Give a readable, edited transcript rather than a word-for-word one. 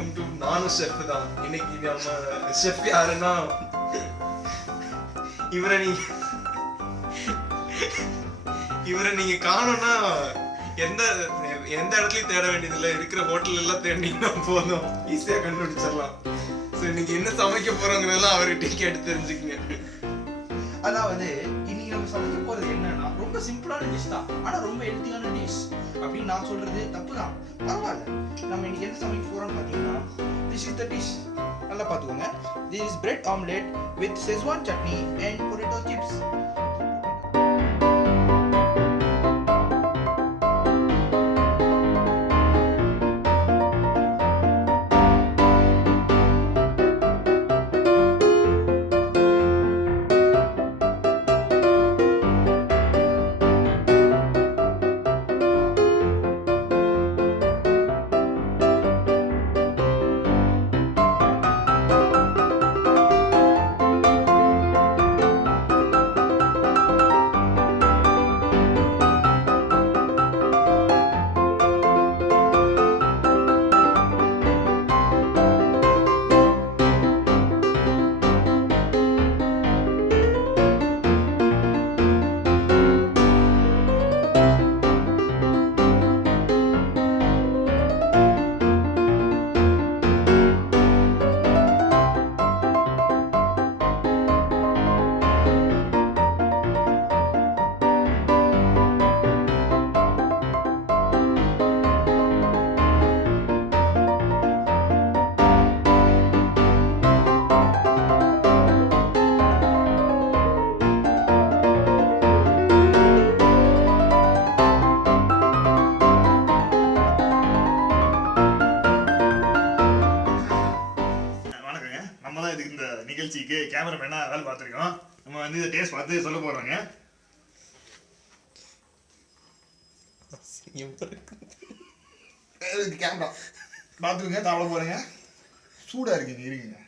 Welcome to நானும் chef தான். இன்னைக்கு நம்ம செஃப் யாருன்னா இவரை நீங்க காணோம்னா எந்த இடத்துலயும் தேட வேண்டியதில்லை. இருக்கிற ஹோட்டல் எல்லாம் தேடினீங்கன்னா போதும், ஈஸியா கண்டுபிடிச்சிடலாம். ஸோ இன்னைக்கு என்ன சமைக்க போறோங்கிறதெல்லாம் அவர்கிட்ட கேட்டு தெரிஞ்சுக்கங்க. அதாவது இன்னைக்கு நம்ம சமைக்க போறது என்னன்னா ரொம்ப சிம்பிளான டிஷ் தான், ஆனா ரொம்ப ஹெல்த்தியான டிஷ் அப்படின்னு நான் சொல்றது தப்பு தான், பரவாயில்ல. நம்ம இன்னைக்கு என்ன சமைக்க போறோம்னு பாத்தீங்கன்னா this is the dish. நல்லா பாத்துக்கோங்க. This is bread omelette with Szechuan chutney and potato chips. நிகழ்ச்சிக்கு கேமராமேனா வேலை பார்த்துருக்கோம். நம்ம வந்து இதை டேஸ்ட் பார்த்து சொல்ல போறோங்க. கேமரா பார்த்துருங்க, சாப்பிட போறேங்க. சூடா இருக்குங்க, இருங்க.